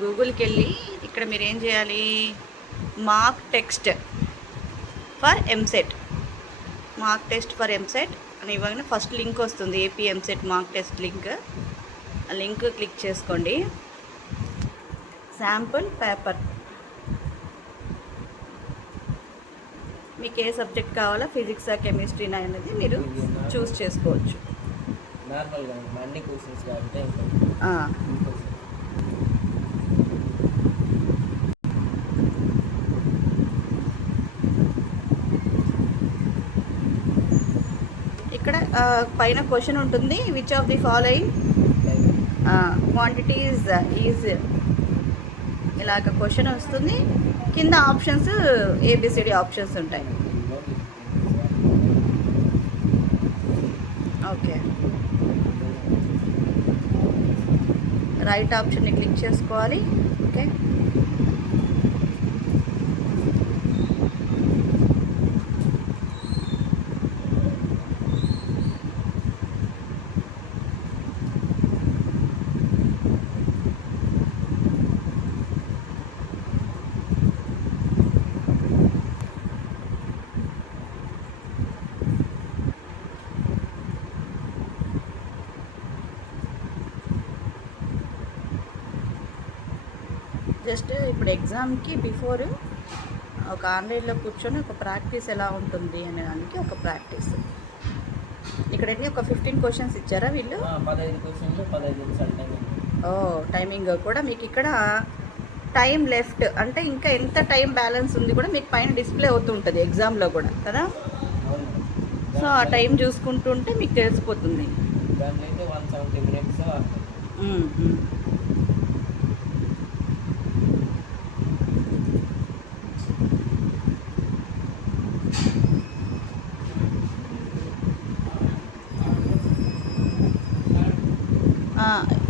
గూగుల్కి వెళ్ళి ఇక్కడ మీరు ఏం చేయాలి, మార్క్ టెక్స్ట్ ఫర్ ఎంసెట్ అని ఇవ్వగానే ఫస్ట్ లింక్ వస్తుంది, AP EAMCET mark test link. ఆ లింక్ క్లిక్ చేసుకోండి. శాంపుల్ పేపర్ మీకు ఏ సబ్జెక్ట్ కావాలో, ఫిజిక్సా కెమిస్ట్రీనా అనేది మీరు చూస్ చేసుకోవచ్చు. ఇక్కడ పైన క్వశ్చన్ ఉంటుంది, which of the following quantities is, ఇలాగ క్వశ్చన్ వస్తుంది. కింద ఆప్షన్స్ ఏబిసిడి ఆప్షన్స్ ఉంటాయి. ఓకే, రైట్ ఆప్షన్ని క్లిక్ చేసుకోవాలి. ఓకే, జస్ట్ ఇప్పుడు ఎగ్జామ్కి బిఫోర్ ఒక ఆన్లైన్లో కూర్చొని ఒక ప్రాక్టీస్ ఎలా ఉంటుంది అనే దానికి ఒక ప్రాక్టీస్. ఇక్కడ ఒక 15 క్వశ్చన్స్ ఇచ్చారా వీళ్ళు? 15 టైమింగ్ కూడా మీకు ఇక్కడ టైం లెఫ్ట్ అంటే ఇంకా ఎంత టైం బ్యాలెన్స్ ఉంది కూడా మీకు పైన డిస్ప్లే అవుతుంటుంది ఎగ్జామ్లో కూడా కదా. సో ఆ టైం చూసుకుంటుంటే మీకు తెలిసిపోతుంది.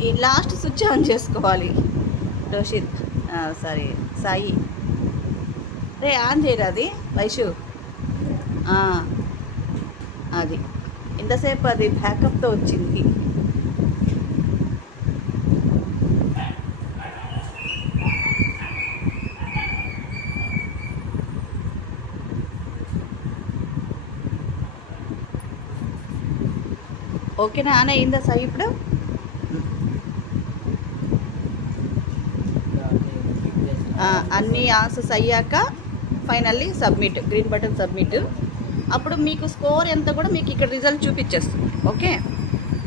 ఈ లాస్ట్ స్విచ్ ఆన్ చేసుకోవాలి. రోషిత్ సాయి రే ఆన్ చేయరా అది వైషు. అది ఇంతసేపు అది బ్యాకప్తో వచ్చింది. ఓకేనా, ఆన్ అయిందా సాయి ఇప్పుడు? అన్నీ ఆన్సర్స్ అయ్యాక finally submit, green button submit. అప్పుడు మీకు స్కోర్ ఎంత కూడా మీకు ఇక్కడ రిజల్ట్ చూపించేస్తుంది. ఓకే.